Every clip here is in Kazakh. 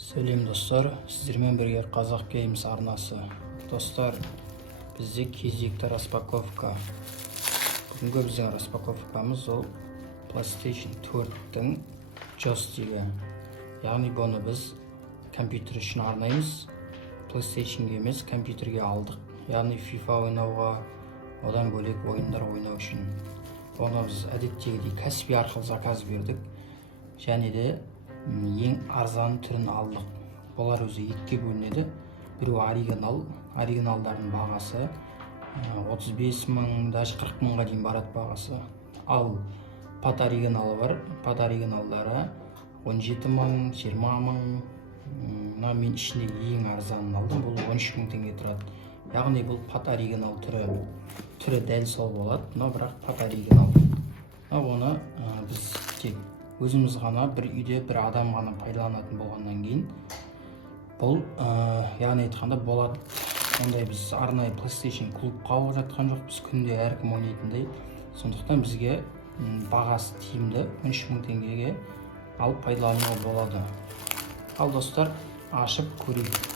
Сәлем достар, сіздермен бірге Қазақ Games арнасы. Достар, бізде кезекті распаковка. Бүгінгі біздің распаковкамыз ол PlayStation 4-тің джойстигі. Яғни бұны біз компьютер үшін арнаймыз. PlayStation-ге емес, компьютерге алдық. Яғни FIFA ойнауға, одан бөлек ойындар ойнау үшін. Оны біз әдеттегідей кәсіби арқылы заказ бердік. Және де ең арзан түрін алдық. Олар өзі екіге бөлінеді. Біреу оригиналдардың бағасы 35 мың, даже 40 мыңға дейін барады бағасы. Ал пат оригиналы бар. Пат оригиналдары 17 мың, 20 мың. Мен ішіндегі ең арзанын алдым. Бұл 13 мың теңге тұрады. Яғни бұл пат оригинал түрі дәл сол болады. Бірақ пат оригинал. Оны біз тек өзіміз ғана бір үйде бір адам ғана пайдаланатын болғаннан кейін бұл яғни айтқанда болады. Ондай біз арнайы PlayStation клубқа алып жатқан жоқпыз, күнде әркім ойнайтындай. Сондықтан бізге бағасы тиімді, 13 мың теңгеге алып пайдалануға болады. Ал достар, ашып көрейік.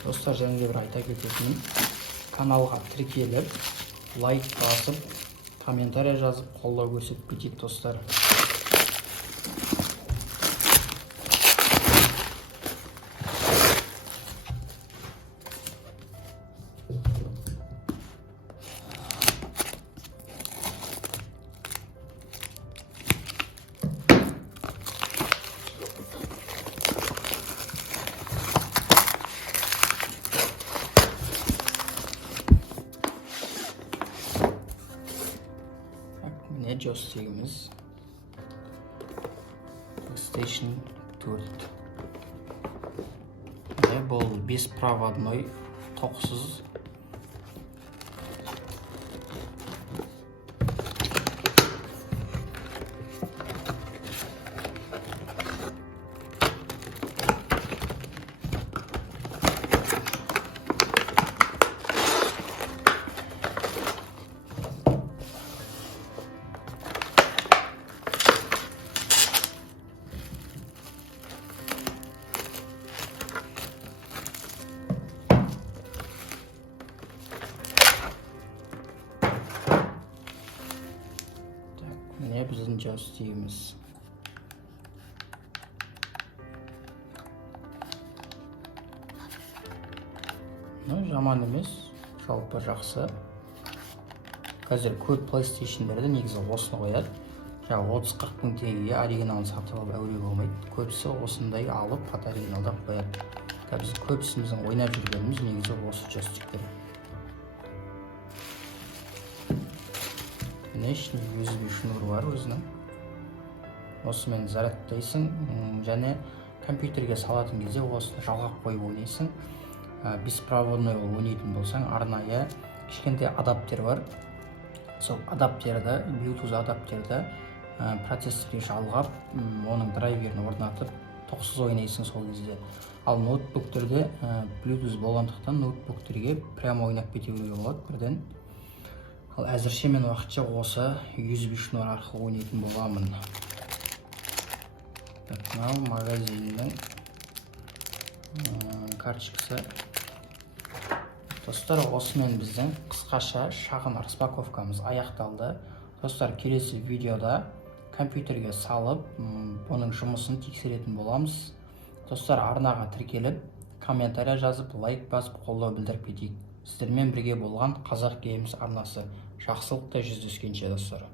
Достар, және де бір айта кететінім, каналға тіркеліп, лайк басып, комментарий жазып, қолдау көрсетіп кетейік достар. Міне джойстигіміз PlayStation 4. Бұл беспроводной, тоқсыз. Міне біздің джойстигіміз. Жаман емес, жалпы жақсы. Қазір көп PlayStation-дерді негізі осыны қояды. 30-40 мың теңгеге оригиналын сатып алып әуре болмайды. Көбісі осындай алып, пат оригиналдан қояды. Біз көбісіміздің ойнап жүргеніміз негізі осы джойстиктер. Ішінде USB шнур бар өзінің. Осымен зарядтайсың, және компьютерге салатын кезде осыны жалғап қойып ойнайсың. Беспроводной ойнайтын болсаң, арнайы кішкентай адаптер бар. Сол адаптерді, Bluetooth адаптерді процессорге жалғап, оның драйверін орнатып, тоқсыз ойнайсың сол кезде. Ал ноутбуктерде Bluetooth болғандықтан ноутбуктерге прямо ойнап кетуге болады бірден. Ал әзірше мен уақытша осы USB шнур арқылы ойнайтын боламын. Мынау магазиннің карточкасы. Достар, осымен біздің қысқаша шағын распаковкамыз аяқталды. Достар, келесі видеода компьютерге салып, оның жұмысын тексеретін боламыз. Достар, арнаға тіркеліп, комментарий жазып, лайк басып, қолдау білдіріп кетейік. Сіздермен бірге болған Қазақ Games арнасы. Жақсылықта жүздескенше достар.